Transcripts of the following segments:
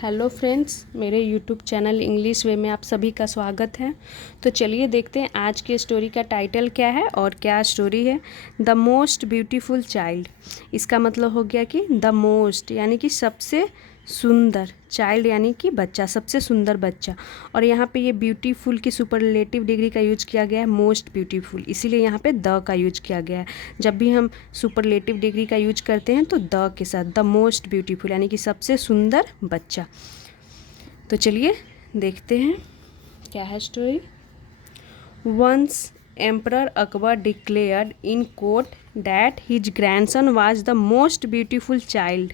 Hello friends, मेरे YouTube channel English वे में आप सभी का स्वागत है। तो चलिए देखते हैं आज की स्टोरी का टाइटल क्या है और क्या स्टोरी है। The most beautiful child. इसका मतलब हो गया कि द मोस्ट यानी कि सबसे सुंदर, चाइल्ड यानी कि बच्चा, सबसे सुंदर बच्चा। और यहाँ पे ये ब्यूटीफुल की सुपरलेटिव डिग्री का यूज किया गया है, मोस्ट ब्यूटीफुल, इसीलिए यहाँ पे द का यूज किया गया है। जब भी हम सुपरलेटिव डिग्री का यूज करते हैं तो द के साथ, द मोस्ट ब्यूटीफुल यानी कि सबसे सुंदर बच्चा। तो चलिए देखते हैं क्या है story. Once emperor Akbar declared in court that his grandson was the most beautiful child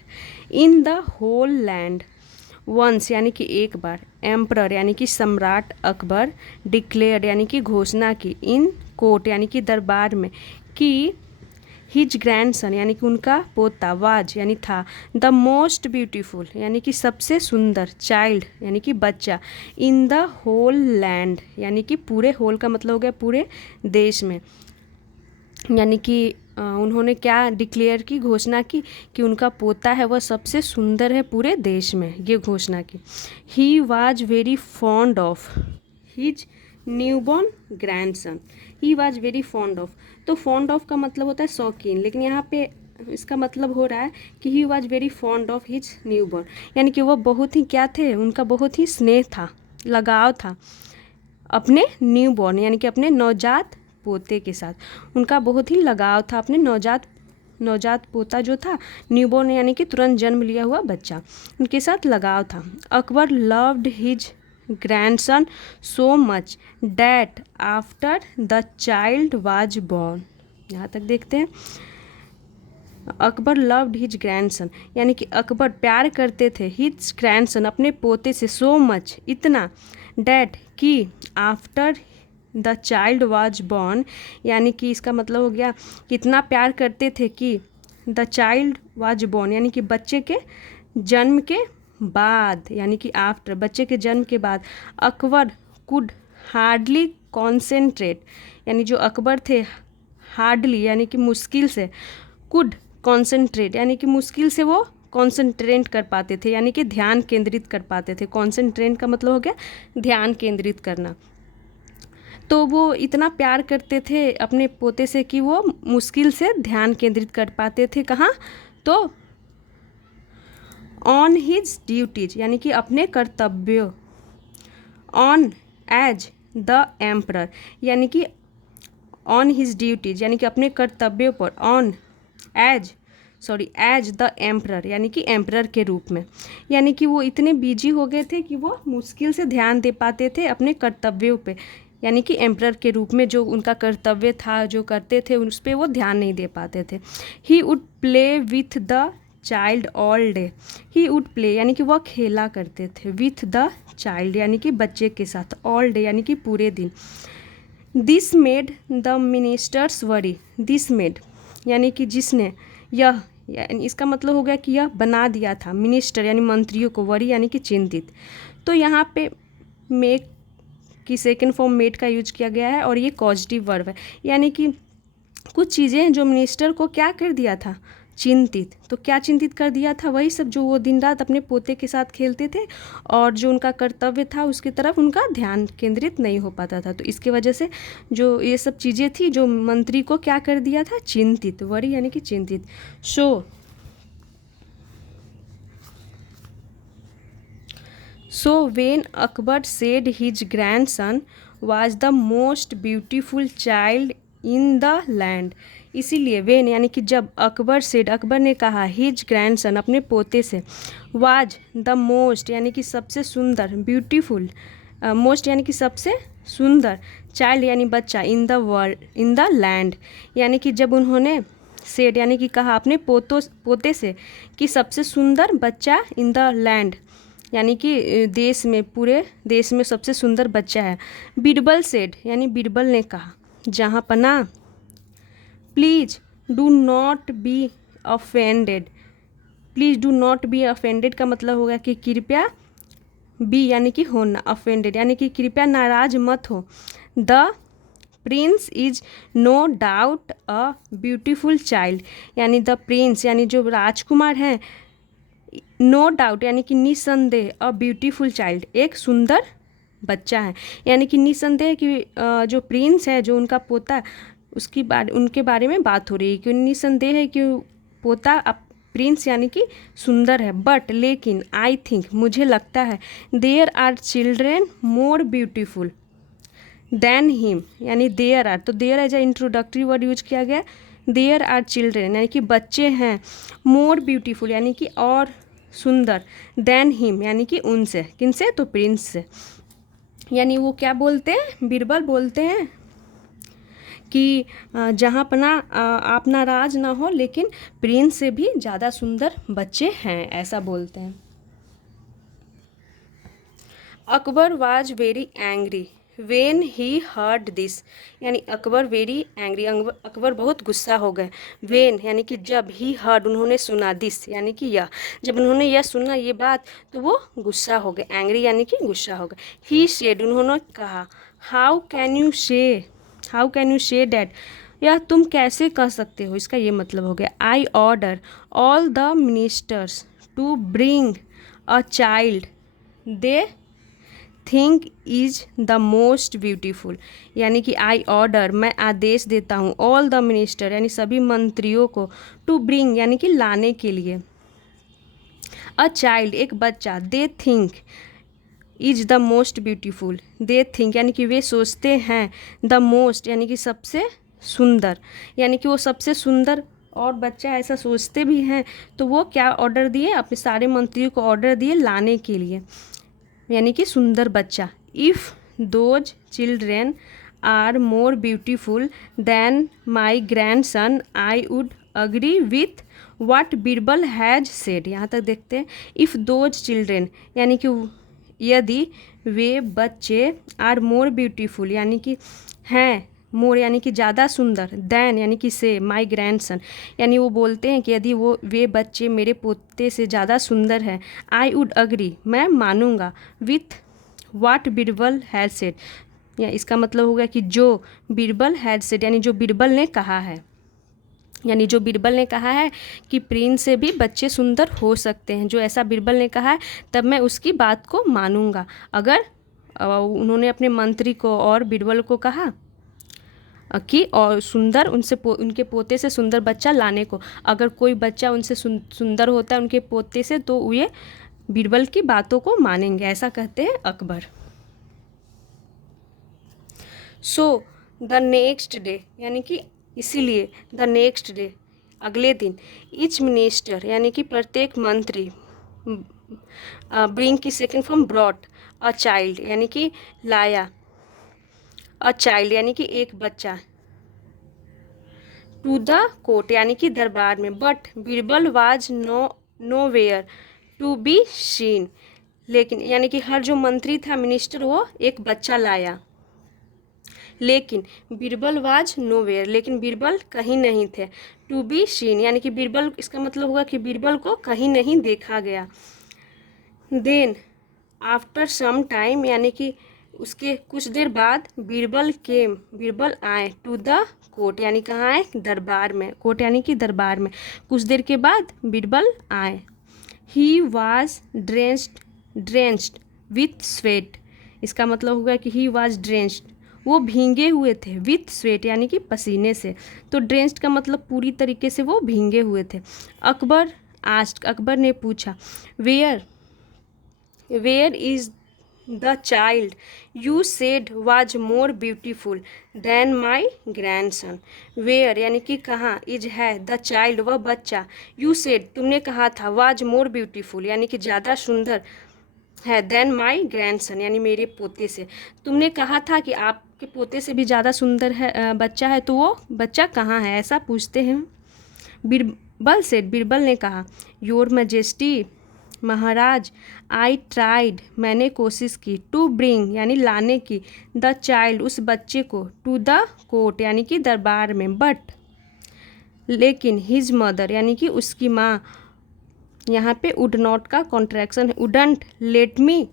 in the whole land. Once यानी कि एक बार, एम्परर यानी कि सम्राट अकबर, डिक्लेयर्ड यानी कि घोषणा की, इन कोर्ट यानी कि दरबार में, कि हिज ग्रैंडसन यानी कि उनका पोता, वाज यानी था, द मोस्ट ब्यूटीफुल यानी कि सबसे सुंदर, चाइल्ड यानी कि बच्चा, इन द होल लैंड यानी कि पूरे, होल का मतलब हो गया पूरे देश में। यानी कि उन्होंने क्या डिक्लेयर की, घोषणा की कि उनका पोता है वह सबसे सुंदर है पूरे देश में, ये घोषणा की। He was very fond of his newborn grandson. He was very fond of, तो फॉन्ड ऑफ का मतलब होता है शौकीन, लेकिन यहाँ पे इसका मतलब हो रहा है कि he was very fond of his newborn, यानी कि वह बहुत ही क्या थे, उनका बहुत ही स्नेह था, लगाव था अपने न्यूबॉर्न यानी कि अपने नवजात पोते के साथ। उनका बहुत ही लगाव था अपने नवजात पोता जो था, न्यूबॉर्न यानी कि तुरंत जन्म लिया हुआ बच्चा, उनके साथ लगाव था। Akbar loved his grandson so much that after the child was born. यहाँ तक देखते हैं। अकबर लव्ड हिज ग्रैंडसन यानी कि अकबर प्यार करते थे, हिज ग्रैंडसन अपने पोते से, सो मच इतना, डैट कि, after the child was born यानी कि इसका मतलब हो गया कितना प्यार करते थे कि द चाइल्ड वाज बॉर्न यानी कि बच्चे के जन्म के बाद, यानी कि आफ्टर, बच्चे के जन्म के बाद, अकबर कुड हार्डली कॉन्सेंट्रेट यानी जो अकबर थे, हार्डली यानी कि मुश्किल से, कुड कॉन्सेंट्रेट यानी कि मुश्किल से वो कॉन्सेंट्रेट कर पाते थे, यानी कि ध्यान केंद्रित कर पाते थे। कॉन्सेंट्रेट का मतलब हो गया ध्यान केंद्रित करना। तो वो इतना प्यार करते थे अपने पोते से कि वो मुश्किल से ध्यान केंद्रित कर पाते थे। कहाँ? तो ऑन हिज ड्यूटीज यानी कि अपने कर्तव्यों, ऑन एज द एम्परर यानी कि ऑन हिज ड्यूटीज यानी कि अपने कर्तव्यों पर, ऑन एज द एम्परर यानी कि एम्परर के रूप में, यानी कि वो इतने बिजी हो गए थे कि वो मुश्किल से ध्यान दे पाते थे अपने कर्तव्यों पे, यानी कि एम्परर के रूप में जो उनका कर्तव्य था, जो करते थे, उस पर वो ध्यान नहीं दे पाते थे। He would play with the child all day. He would play यानी कि वह खेला करते थे, विथ द चाइल्ड यानी कि बच्चे के साथ, ऑल डे यानी कि पूरे दिन। This made the ministers worry. This made यानी कि जिसने, यह यानी इसका मतलब हो गया कि यह बना दिया था, मिनिस्टर यानी मंत्रियों को, वरी यानी कि चिंतित। तो यहाँ पे मेक की सेकेंड फॉर्म मेड का यूज किया गया है और ये कॉजेटिव वर्ब है, यानी कि कुछ चीज़ें जो मिनिस्टर को क्या कर दिया था, चिंतित। तो क्या चिंतित कर दिया था? वही सब जो वो दिन रात अपने पोते के साथ खेलते थे और जो उनका कर्तव्य था उसकी तरफ उनका ध्यान केंद्रित नहीं हो पाता था। तो इसके वजह से जो ये सब चीज़ें थी जो मंत्री को क्या कर दिया था, चिंतित, वरी यानी कि चिंतित। So when Akbar said his grandson was the most beautiful child in the land, इसीलिए वेन यानी कि जब, अकबर सेड अकबर ने कहा, हिज ग्रैंडसन अपने पोते से, वाज द मोस्ट यानी कि सबसे सुंदर, ब्यूटीफुल, मोस्ट यानी कि सबसे सुंदर, चाइल्ड यानी बच्चा, in the world, in the land यानी कि जब उन्होंने सेड यानी कि कहा अपने पोते से कि सबसे सुंदर बच्चा इन द लैंड यानी कि देश में, पूरे देश में सबसे सुंदर बच्चा है। बीरबल सेड यानी बीरबल ने कहा, जहाँ पना, please do not be offended. Please do not be offended का मतलब होगा कि कृपया, बी यानी कि होना, ऑफेंडेड यानी कि कृपया नाराज मत हो। The prince is no doubt a beautiful child यानी द प्रिंस यानी जो राजकुमार हैं, नो डाउट यानी कि निसंदेह, अ ब्यूटीफुल चाइल्ड, एक सुंदर बच्चा है। यानी कि निसंदेह कि जो प्रिंस है, जो उनका पोता, उनके बारे में बात हो रही है कि निसंदेह है कि पोता अब प्रिंस यानी कि सुंदर है। बट लेकिन आई थिंक, मुझे लगता है, there are children more beautiful than him, यानी देयर आर, तो there as a introductory word use किया गया। देयर आर चिल्ड्रेन यानी कि बच्चे हैं, मोर ब्यूटीफुल यानी कि और सुंदर, देन हिम यानी कि उनसे, किनसे, तो प्रिंस से। यानी वो क्या बोलते हैं, बीरबल बोलते हैं कि जहाँ अपना राज ना हो लेकिन प्रिंस से भी ज़्यादा सुंदर बच्चे हैं, ऐसा बोलते हैं। Akbar was very angry when he heard this, यानी अकबर वेरी एंग्री, अकबर बहुत गुस्सा हो गए। वेन यानी कि जब, ही हर्ड उन्होंने सुना, दिस यानी कि यह, जब उन्होंने यह सुना ये बात तो वो गुस्सा हो गए। एंग्री यानी कि गुस्सा हो गए। ही सेड उन्होंने कहा, how can you say that, यह तुम कैसे कह सकते हो, इसका ये मतलब हो गया। I order all the ministers to bring a child they think is the most beautiful, यानी कि आई ऑर्डर, मैं आदेश देता हूँ, ऑल द मिनिस्टर यानी सभी मंत्रियों को, टू ब्रिंग यानी कि लाने के लिए, अ चाइल्ड एक बच्चा, दे think is the most beautiful, they think यानी कि वे सोचते हैं, द मोस्ट यानी कि सबसे सुंदर, यानी कि वो सबसे सुंदर और बच्चा ऐसा सोचते भी हैं, तो वो क्या ऑर्डर दिए, अपने सारे मंत्रियों को ऑर्डर दिए लाने के लिए, यानी कि सुंदर बच्चा। If those children are more beautiful than my grandson I would agree with what Birbal has said, यहाँ तक देखते हैं। इफ़ दोज चिल्ड्रेन यानी कि यदि वे बच्चे, आर मोर ब्यूटीफुल यानी कि हैं, मोर यानी कि ज़्यादा सुंदर, दैन यानी कि से, माई ग्रैंडसन यानी वो बोलते हैं कि यदि वे बच्चे मेरे पोते से ज़्यादा सुंदर है, आई वुड अग्री मैं मानूंगा, with what Birbal has said, या इसका मतलब होगा कि जो बीरबल हैज सेड यानी जो बीरबल ने कहा है, यानी जो बीरबल ने कहा है कि प्रिंस से भी बच्चे सुंदर हो सकते हैं, जो ऐसा बीरबल ने कहा है तब मैं उसकी बात को मानूंगा। अगर उन्होंने अपने मंत्री को और बीरबल को कहा कि और सुंदर उनके पोते से सुंदर बच्चा लाने को, अगर कोई बच्चा उनसे सुंदर होता है उनके पोते से, तो ये बीरबल की बातों को मानेंगे, ऐसा कहते हैं Akbar. So the next day यानी कि इसीलिए, द नेक्स्ट डे अगले दिन, ईच मिनिस्टर यानी कि प्रत्येक मंत्री, ब्रिंग की second form brought, a child यानी कि लाया, अ चाइल्ड यानी कि एक बच्चा, टू द कोर्ट यानी कि दरबार में, but Birbal was nowhere to be seen, लेकिन यानी कि हर जो मंत्री था, मिनिस्टर, वो एक बच्चा लाया, लेकिन बीरबल वाज नो वेयर लेकिन बीरबल कहीं नहीं थे, टू बी सीन यानी कि बीरबल, इसका मतलब होगा कि बीरबल को कहीं नहीं देखा गया। देन आफ्टर सम टाइम यानी कि उसके कुछ देर बाद, बीरबल आए, टू द कोर्ट यानी कहाँ आए, दरबार में, कोर्ट यानी कि दरबार में, कुछ देर के बाद बीरबल आए। He was drenched with sweat, इसका मतलब होगा कि ही वॉज ड्रेंच्ड, वो भींगे हुए थे, विथ स्वेट यानी कि पसीने से, तो ड्रेंच्ड का मतलब पूरी तरीके से वो भींगे हुए थे। अकबर ने पूछा, where is the child you said was more beautiful than my grandson, where यानी कि कहाँ, इज है, द चाइल्ड वह बच्चा, यू सेड तुमने कहा था, वाज मोर ब्यूटीफुल यानी कि ज़्यादा सुंदर है, देन माई ग्रैंडसन यानी मेरे पोते से, तुमने कहा था कि आपके पोते से भी ज़्यादा सुंदर है बच्चा है, तो वो बच्चा कहाँ है, ऐसा पूछते हैं। बीरबल ने कहा, your majesty Maharaj, I tried मैंने कोशिश की, टू ब्रिंग यानी लाने की, द चाइल्ड उस बच्चे को, टू द कोर्ट यानी कि दरबार में, बट लेकिन हिज मदर यानी कि उसकी माँ, यहाँ पे वुड नॉट का कॉन्ट्रैक्शन है, वुडंट लेट मी,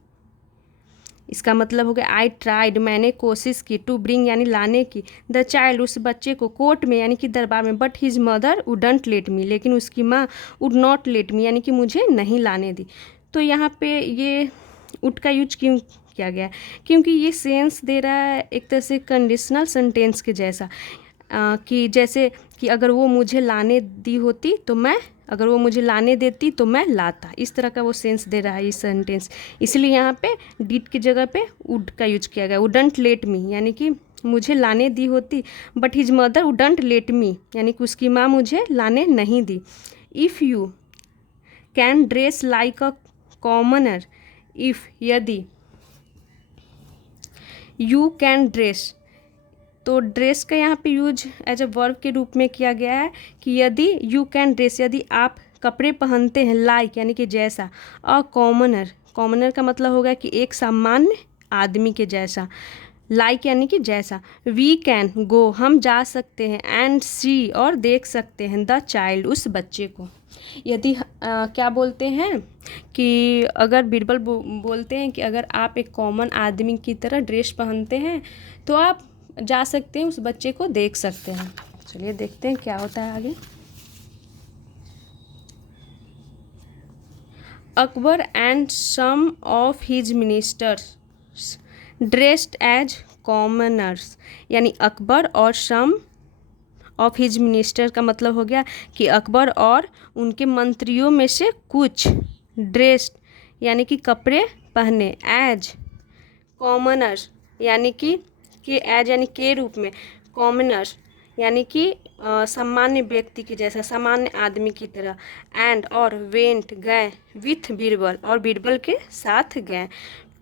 इसका मतलब हो गया आई ट्राइड, मैंने कोशिश की, टू ब्रिंग यानी लाने की, द चाइल्ड उस बच्चे को, कोर्ट में यानी कि दरबार में, but his mother wouldn't let मी, लेकिन उसकी माँ वुड नॉट लेट मी यानी कि मुझे नहीं लाने दी। तो यहाँ पे ये वुड का यूज क्यों किया गया है? क्योंकि ये सेंस दे रहा है एक तरह से कंडीशनल सेंटेंस के जैसा, कि जैसे कि अगर वो मुझे लाने दी होती तो मैं, अगर वो मुझे लाने देती तो मैं लाता, इस तरह का वो सेंस दे रहा है ये सेंटेंस। इसलिए यहाँ पे डिड की जगह पे वुड का यूज किया गया। वुडंट लेट मी यानी कि मुझे लाने दी होती, but his mother wouldn't let me यानी कि उसकी माँ मुझे लाने नहीं दी। If you can dress like a commoner, if यदि, यू कैन ड्रेस, तो ड्रेस का यहाँ पे यूज एज अ वर्ब के रूप में किया गया है कि यदि यू कैन ड्रेस, यदि आप कपड़े पहनते हैं, लाइक यानी कि जैसा, अ कॉमनर, कॉमनर का मतलब होगा कि एक सामान्य आदमी के जैसा, लाइक यानी कि जैसा। वी कैन गो, हम जा सकते हैं, एंड सी और देख सकते हैं, द चाइल्ड उस बच्चे को। यदि क्या बोलते हैं कि अगर बीरबल बोलते हैं कि अगर आप एक कॉमन आदमी की तरह ड्रेस पहनते हैं तो आप जा सकते हैं, उस बच्चे को देख सकते हैं। चलिए देखते हैं क्या होता है आगे। Akbar and some of his ministers dressed as commoners, यानी अकबर और सम ऑफ हिज मिनिस्टर का मतलब हो गया कि अकबर और उनके मंत्रियों में से कुछ, ड्रेस्ड यानी कि कपड़े पहने, एज कॉमनर्स यानी कि एज यानी के रूप में, कॉमनर्स यानी कि सामान्य व्यक्ति के जैसा, सामान्य आदमी की तरह, एंड और वेंट गए, विथ बीरबल और बीरबल के साथ गए,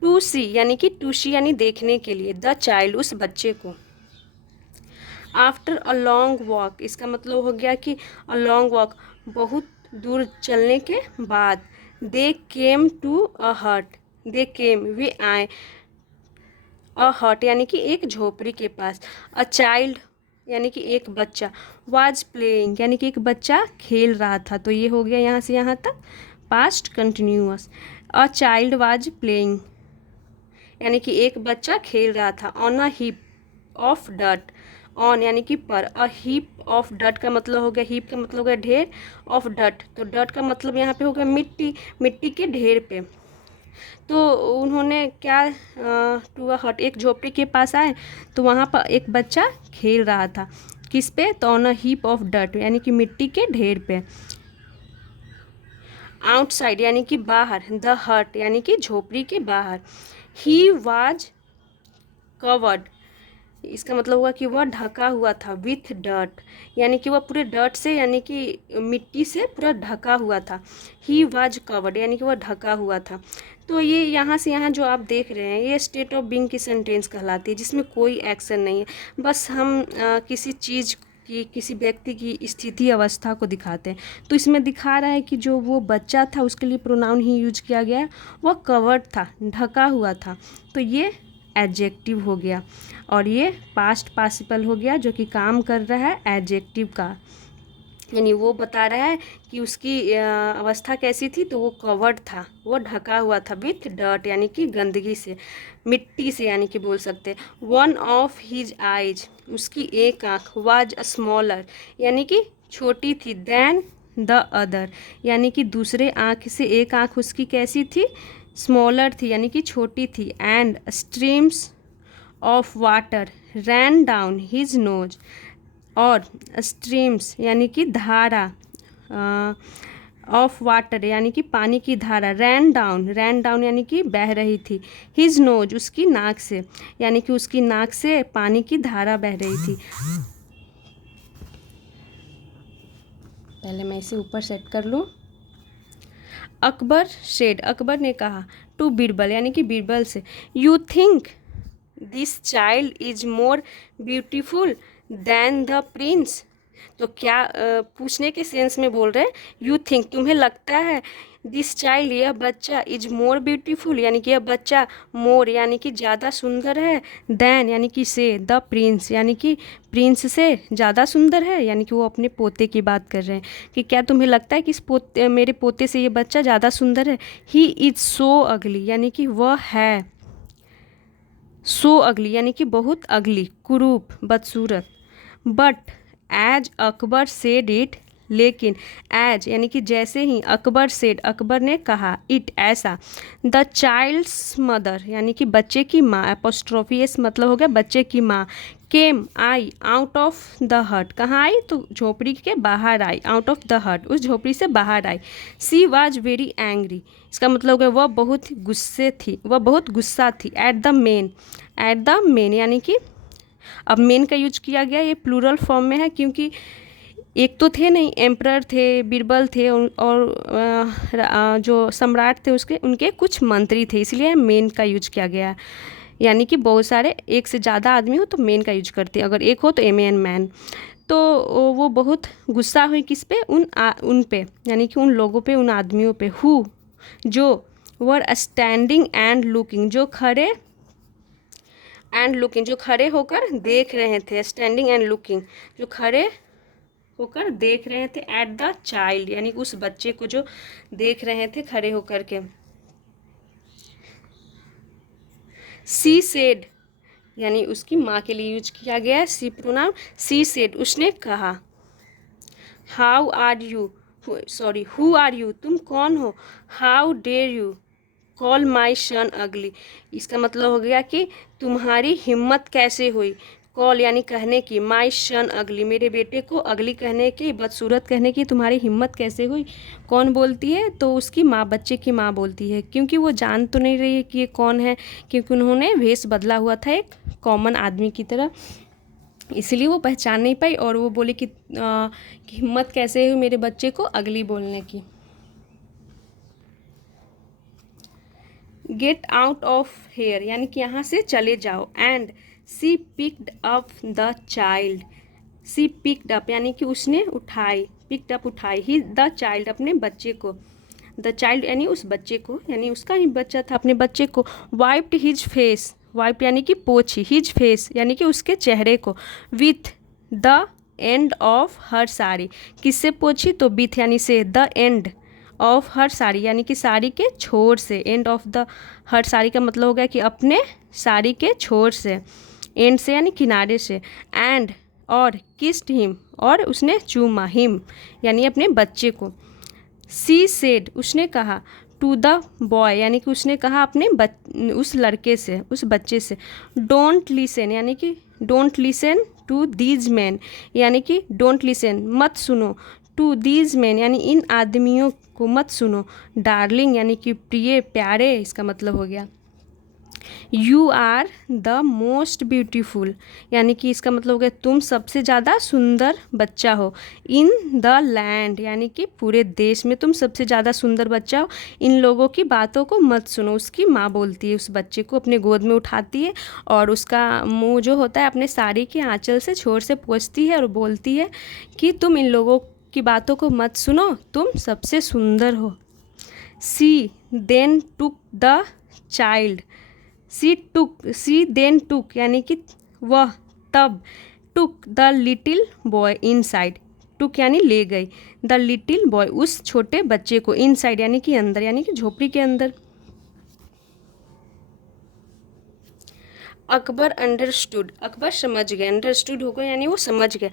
टू सी यानी कि टू सी यानी देखने के लिए, द चाइल्ड उस बच्चे को। आफ्टर अ लॉन्ग वॉक, इसका मतलब हो गया कि अ लॉन्ग वॉक बहुत दूर चलने के बाद, दे केम टू अ हट, दे केम वे आए, अ हट यानी कि एक झोपड़ी के पास, अ चाइल्ड यानी कि एक बच्चा, वाज प्लेइंग यानी कि एक बच्चा खेल रहा था। तो ये हो गया यहाँ से यहाँ तक past continuous. A child was playing यानी कि एक बच्चा खेल रहा था, on a heap of dot, on यानी कि पर, अ हीप ऑफ डट का मतलब हो गया, हीप का मतलब हो गया ढेर, ऑफ डट तो डट का मतलब यहाँ पे हो गया मिट्टी, मिट्टी के ढेर पे। तो उन्होंने क्या, टू अ हट एक झोपड़ी के पास आए तो वहाँ पर एक बच्चा खेल रहा था, किस पे, तो ऑन अ हीप ऑफ डट यानी कि मिट्टी के ढेर पे। आउटसाइड यानी कि बाहर, द हट यानी कि झोपड़ी के बाहर। ही वाज कवर्ड, इसका मतलब हुआ कि वह ढका हुआ था, विथ डर्ट यानी कि वह पूरे डर्ट से यानी कि मिट्टी से पूरा ढका हुआ था। ही वाज कवर्ड यानी कि वह ढका हुआ था। तो ये यहाँ से यहाँ जो आप देख रहे हैं ये स्टेट ऑफ बीइंग की सेंटेंस कहलाती है, जिसमें कोई एक्शन नहीं है, बस हम किसी चीज़ की, किसी व्यक्ति की स्थिति अवस्था को दिखाते हैं। तो इसमें दिखा रहा है कि जो वो बच्चा था उसके लिए प्रोनाउन ही यूज किया गया है, वह कवर्ड था, ढका हुआ था। तो ये एडजेक्टिव हो गया और ये पास्ट पार्टिसिपल हो गया जो कि काम कर रहा है एडजेक्टिव का, यानी वो बता रहा है कि उसकी अवस्था कैसी थी, तो वो कवर्ड था, वो ढका हुआ था, विथ डर्ट यानी कि गंदगी से, मिट्टी से यानी कि बोल सकते। वन ऑफ हिज आइज, उसकी एक आँख, वाज स्मॉलर यानी कि छोटी थी, देन द अदर यानी कि दूसरे आँख से एक आँख उसकी कैसी थी, स्मॉलर थी यानी कि छोटी थी। And streams of water rain down his nose, और स्ट्रीम्स यानी कि धारा, ऑफ वाटर यानी कि पानी की धारा, रैन डाउन यानी कि बह रही थी, हिज नोज उसकी नाक से यानी कि उसकी नाक से पानी की धारा बह रही थी। पहले मैं इसे ऊपर सेट कर लूँ। अकबर सेड, अकबर ने कहा, टू बीरबल यानी कि बीरबल से, you think this child is more beautiful than the prince. तो क्या पूछने के सेंस में बोल रहे हैं, यू थिंक तुम्हें लगता है, दिस चाइल्ड यह बच्चा, इज मोर ब्यूटीफुल यानी कि यह बच्चा, मोर यानी कि ज़्यादा सुंदर है, दैन यानी कि से, द प्रिंस यानी कि प्रिंस से ज़्यादा सुंदर है, यानी कि वो अपने पोते की बात कर रहे हैं कि क्या तुम्हें लगता है कि इस मेरे पोते से ये बच्चा ज़्यादा सुंदर है। ही इज़ सो अगली यानी कि वह है सो अगली यानी कि बहुत अगली, कुरूप, बदसूरत। But as Akbar said it, लेकिन एज यानी कि जैसे ही, अकबर सेड अकबर ने कहा, इट ऐसा, द चाइल्ड्स मदर यानी कि बच्चे की माँ, एपोस्ट्रोफी एस मतलब हो गया बच्चे की माँ, केम आई आउट ऑफ द हट, कहाँ आई तो झोपड़ी के बाहर आई, आउट ऑफ द हट उस झोपड़ी से बाहर आई। सी वाज वेरी एंग्री, इसका मतलब हो गया वह बहुत गुस्से थी, वह बहुत गुस्सा थी। एट द मेन यानी कि अब मेन का यूज किया गया, ये प्लूरल फॉर्म में है क्योंकि एक तो थे नहीं, एम्परर थे, बीरबल थे और जो सम्राट थे उसके उनके कुछ मंत्री थे, इसलिए मेन का यूज किया गया। यानी कि बहुत सारे एक से ज़्यादा आदमी हो तो मेन का यूज करते हैं, अगर एक हो तो एम एन मैन। तो वो बहुत गुस्सा हुई किस पे, उन पे यानी कि उन लोगों पे, उन आदमियों पे, हु जो वर स्टैंडिंग एंड लुकिंग, जो खड़े जो खड़े होकर देख रहे थे, स्टैंडिंग एंड लुकिंग जो खड़े होकर देख रहे थे, एट द चाइल्ड यानी उस बच्चे को जो देख रहे थे खड़े होकर के। सी सेड यानी उसकी माँ के लिए यूज किया गया है सी प्रोनाउन। सी सेड उसने कहा, how are you, sorry who are you तुम कौन हो, how dare you call my son ugly, इसका मतलब हो गया कि तुम्हारी हिम्मत कैसे हुई, कॉल यानी कहने की, माई सन अगली मेरे बेटे को अगली कहने की, बदसूरत कहने की तुम्हारी हिम्मत कैसे हुई। कौन बोलती है तो उसकी माँ, बच्चे की माँ बोलती है, क्योंकि वो जान तो नहीं रही है कि ये कौन है, क्योंकि उन्होंने वेश बदला हुआ था एक कॉमन आदमी की तरह, इसलिए वो पहचान नहीं पाई और वो बोली कि हिम्मत कैसे हुई मेरे बच्चे को अगली बोलने की। गेट आउट ऑफ हेयर यानी कि यहाँ से चले जाओ। And she picked up the child, she picked up यानी कि उसने उठाई, पिक्ड अप उठाई, ही द चाइल्ड अपने बच्चे को, द चाइल्ड यानी उस बच्चे को, यानी उसका ही बच्चा था, अपने बच्चे को। वाइप्ड हिज फेस, वाइप यानी कि पोछी, हिज फेस यानी कि उसके चेहरे को, with the end of her sari, किससे पोछी तो विथ यानी से, the end of her sari यानी कि साड़ी के छोर से, एंड ऑफ द हर साड़ी का मतलब हो गया कि अपने साड़ी के छोर से, एंड से यानी किनारे से। एंड और किस्ड हिम और उसने चूमा, हिम यानी अपने बच्चे को। सी सेड उसने कहा, टू द बॉय यानी कि उसने कहा अपने उस लड़के से, उस बच्चे से। डोंट लिसन यानी कि don't listen to these man यानी कि डोंट लिसन मत सुनो, टू दीज मैन यानी इन आदमियों को मत सुनो। डार्लिंग यानी कि प्रिय, प्यारे इसका मतलब हो गया। You are the most beautiful यानी कि इसका मतलब हो गया तुम सबसे ज़्यादा सुंदर बच्चा हो। इन द लैंड यानी कि पूरे देश में तुम सबसे ज़्यादा सुंदर बच्चा हो। इन लोगों की बातों को मत सुनो, उसकी माँ बोलती है, उस बच्चे को अपने गोद में उठाती है और उसका मुंह जो होता है अपने साड़ी के आंचल से छोर से पोंछती है और बोलती है कि तुम इन लोगों की बातों को मत सुनो, तुम सबसे सुंदर हो। She then took the child, she then took यानी कि वह तब, took the little boy inside, took यानी ले गई, द लिटिल बॉय उस छोटे बच्चे को, इनसाइड यानी कि अंदर, यानी कि झोपड़ी के अंदर। अकबर अंडरस्टूड, अकबर समझ गया, अंडरस्टूड होगा यानी वो समझ गया।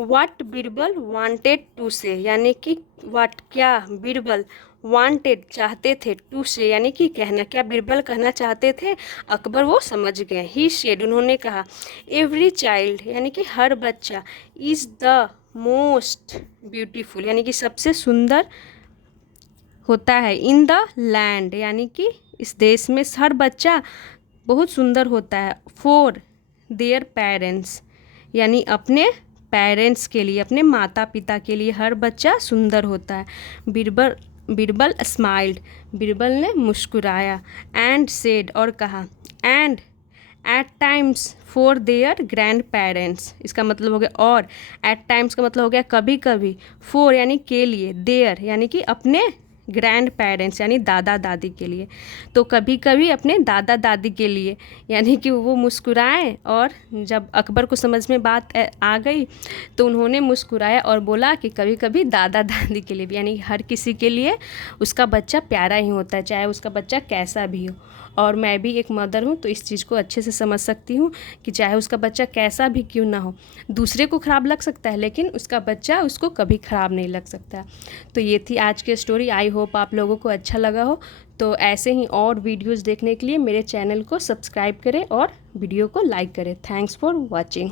व्हाट बीरबल वांटेड टू से यानी कि व्हाट क्या, बीरबल वांटेड चाहते थे, टू से यानी कि कहना, क्या बीरबल कहना चाहते थे, अकबर वो समझ गए। ही सेड उन्होंने कहा, एवरी चाइल्ड यानी कि हर बच्चा, इज़ द मोस्ट ब्यूटीफुल यानी कि सबसे सुंदर होता है, इन द लैंड यानी कि इस देश में हर बच्चा बहुत सुंदर होता है, फॉर देयर पेरेंट्स यानी अपने पेरेंट्स के लिए, अपने माता पिता के लिए हर बच्चा सुंदर होता है। बीरबल स्माइल्ड, बीरबल ने मुस्कुराया। एंड सेड और कहा, and at times for their grandparents, इसका मतलब हो गया और, एट टाइम्स का मतलब हो गया कभी कभी, फॉर यानी के लिए, देयर यानी कि अपने ग्रैंड पेरेंट्स यानी दादा दादी के लिए। तो कभी कभी अपने दादा दादी के लिए, यानी कि वो मुस्कुराए और जब अकबर को समझ में बात आ गई तो उन्होंने मुस्कुराया और बोला कि कभी कभी दादा दादी के लिए भी, यानी हर किसी के लिए उसका बच्चा प्यारा ही होता है, चाहे उसका बच्चा कैसा भी हो। और मैं भी एक मदर हूँ तो इस चीज़ को अच्छे से समझ सकती हूँ कि चाहे उसका बच्चा कैसा भी क्यों ना हो, दूसरे को ख़राब लग सकता है लेकिन उसका बच्चा उसको कभी ख़राब नहीं लग सकता। तो ये थी आज की स्टोरी। आई होप आप लोगों को अच्छा लगा हो। तो ऐसे ही और वीडियोज़ देखने के लिए मेरे चैनल को सब्सक्राइब करें और वीडियो को लाइक करें। Thanks for watching.